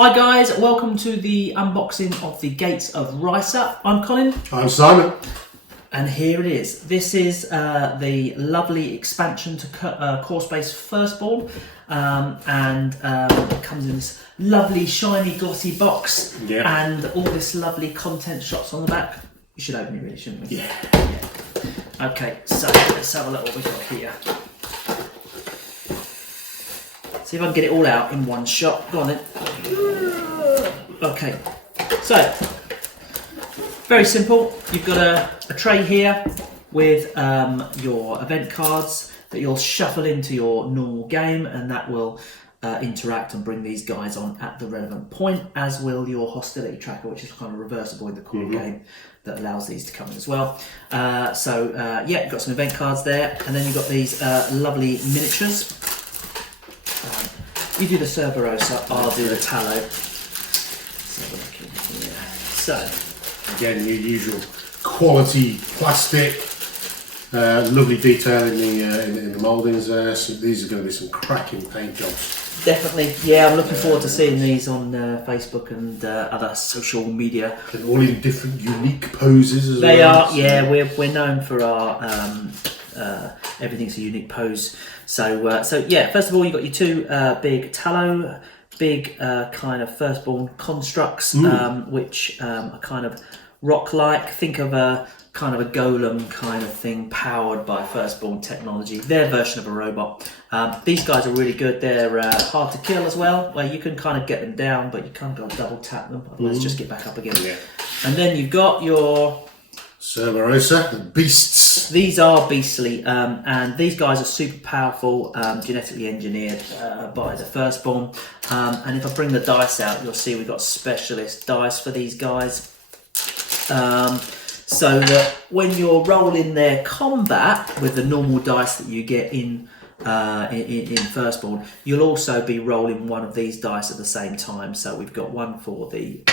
Hi guys, welcome to the unboxing of the Gates of Ry'sa. I'm Colin. I'm Simon. And here it is. This is the lovely expansion to Core-Space Firstborn, and it comes in this lovely shiny glossy box, and all this lovely content shots on the back. You should open it really, shouldn't we? Yeah. Okay, so let's have a look what we've got here. See if I can get it all out in one shot. Go on then. Okay, so very simple. You've got a tray here with your event cards that you'll shuffle into your normal game, and that will interact and bring these guys on at the relevant point, as will your hostility tracker, which is kind of reversible in the core game, that allows these to come in as well. Yeah, you've got some event cards there, and then you've got these lovely miniatures. You do the Silverosa, I'll do the tallow. So again, your usual quality plastic, lovely detail in the mouldings there. So these are going to be some cracking paint jobs. Definitely, yeah. I'm looking forward to seeing these on Facebook and other social media. And all in different, unique poses as well. They are, yeah. We're known for our everything's a unique pose. So yeah. First of all, you've got your two big tallow. Big kind of firstborn constructs, which are kind of rock-like. Think of a kind of a golem kind of thing, powered by firstborn technology. Their version of a robot. These guys are really good. They're hard to kill as well, where you can kind of get them down, but you can't go double tap them. Otherwise, just get back up again. Yeah. And then you've got your Silverosa, the beasts. These are beastly, and these guys are super powerful, genetically engineered by the firstborn. And if I bring the dice out, you'll see we've got specialist dice for these guys. So that when you're rolling their combat with the normal dice that you get in firstborn, you'll also be rolling one of these dice at the same time. So we've got one for the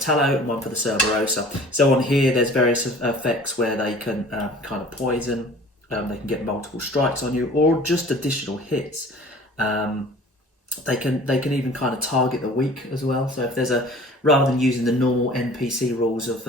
tallow and one for the Silverosa. So on here there's various effects where they can kind of poison, they can get multiple strikes on you, or just additional hits. They can even kind of target the weak as well. So if there's rather than using the normal NPC rules of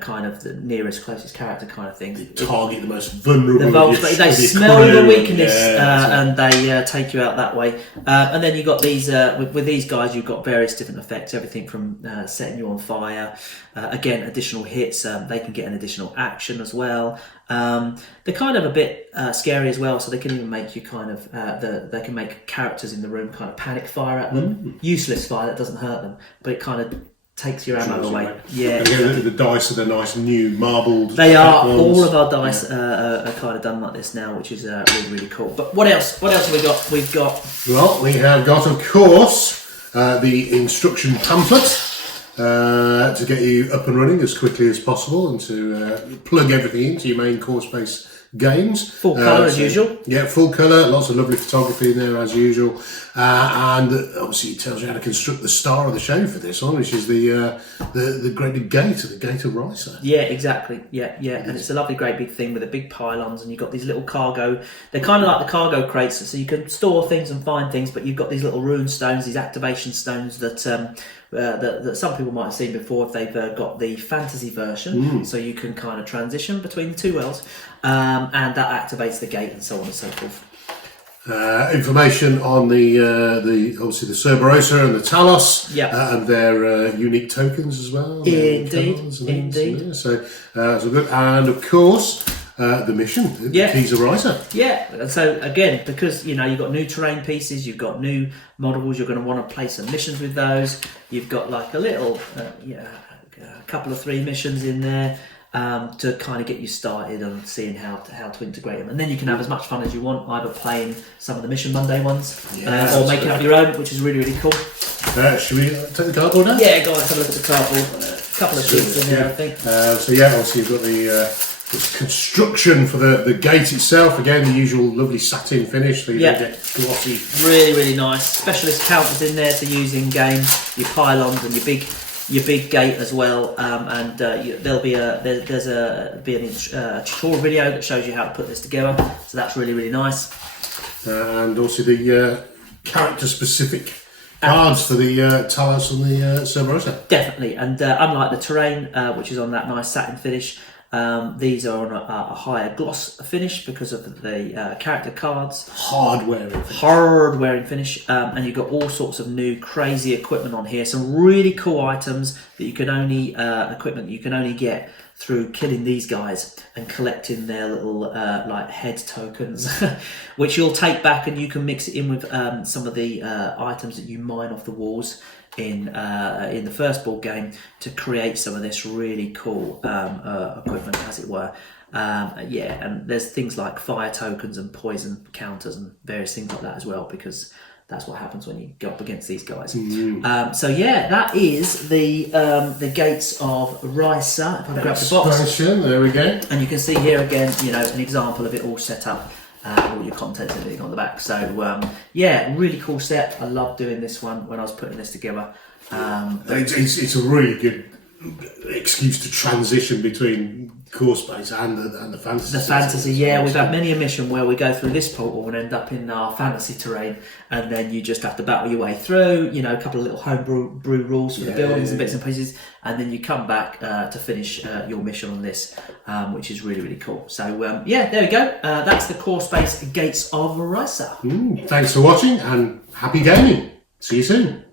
kind of the nearest, closest character kind of thing. Target the most vulnerable. They smell the weakness and they take you out that way. And then you've got these, with these guys, you've got various different effects, everything from setting you on fire, again, additional hits, they can get an additional action as well. They're kind of a bit scary as well, so they can even make you kind of, they can make characters in the room kind of panic fire at them. Useless fire, that doesn't hurt them, but it kind of takes your ammo away. Yeah. And again, the dice are the nice new marbled. They are. Ones. All of our dice are kind of done like this now, which is really, really cool. But what else? What else have we got? Well, we have got, of course, the instruction pamphlet to get you up and running as quickly as possible, and to plug everything into your main Core-Space games. Full colour as usual. Yeah, full colour, lots of lovely photography in there as usual. And obviously it tells you how to construct the star of the show for this one, which is the great big gate, the Gate of Ry'sa. Yeah, exactly. Yeah. And it's a lovely great big thing with the big pylons, and you've got these little cargo, they're kind of like the cargo crates, so you can store things and find things, but you've got these little rune stones, these activation stones that some people might have seen before if they've got the fantasy version, so you can kind of transition between the two worlds, and that activates the gate and so on and so forth. Information on the obviously the Silverosa and the Talos, and their unique tokens as well. Indeed. So good, and of course the mission, the Keys of Ry'sa. Yeah. So again, because you've got new terrain pieces, you've got new models, you're going to want to play some missions with those. You've got like a little, a couple of 3 missions in there. To kind of get you started on seeing how to integrate them, and then you can have as much fun as you want, either playing some of the Mission Monday ones, or making up your own, which is really, really cool. Should we take the cardboard now? Yeah, go on, have a look at the cardboard. A couple of sheets in there, I think. Obviously you've got the construction for the gate itself. Again, the usual lovely satin finish, so you don't get glossy. Really, really nice. Specialist counters in there to use in game. Your pylons and your big gate as well, and there'll be a tutorial video that shows you how to put this together. So that's really, really nice. And also the character specific cards for the Talos and the Silverosa. Definitely, and unlike the terrain, which is on that nice satin finish, these are on a higher gloss finish because of the character cards. Hard wearing finish, and you've got all sorts of new crazy equipment on here. Some really cool items that you can only get through killing these guys and collecting their little like head tokens, which you'll take back and you can mix it in with some of the items that you mine off the walls in the first board game to create some of this really cool equipment, as it were. And there's things like fire tokens and poison counters and various things like that as well, because that's what happens when you go up against these guys. That is the Gates of Ry'sa. If I grab the box, there we go. and you can see here again, an example of it all set up. All your contents and everything on the back. So really cool set. I love doing this one when I was putting this together. It's a really good excuse to transition between core space and the fantasy. The fantasy, we've had many a mission where we go through this portal and end up in our fantasy terrain, and then you just have to battle your way through. A couple of little homebrew rules for the buildings and bits and pieces, and then you come back to finish your mission on this, which is really, really cool. So there we go. That's the core space Gates of Ry'sa. Thanks for watching and happy gaming. See you soon.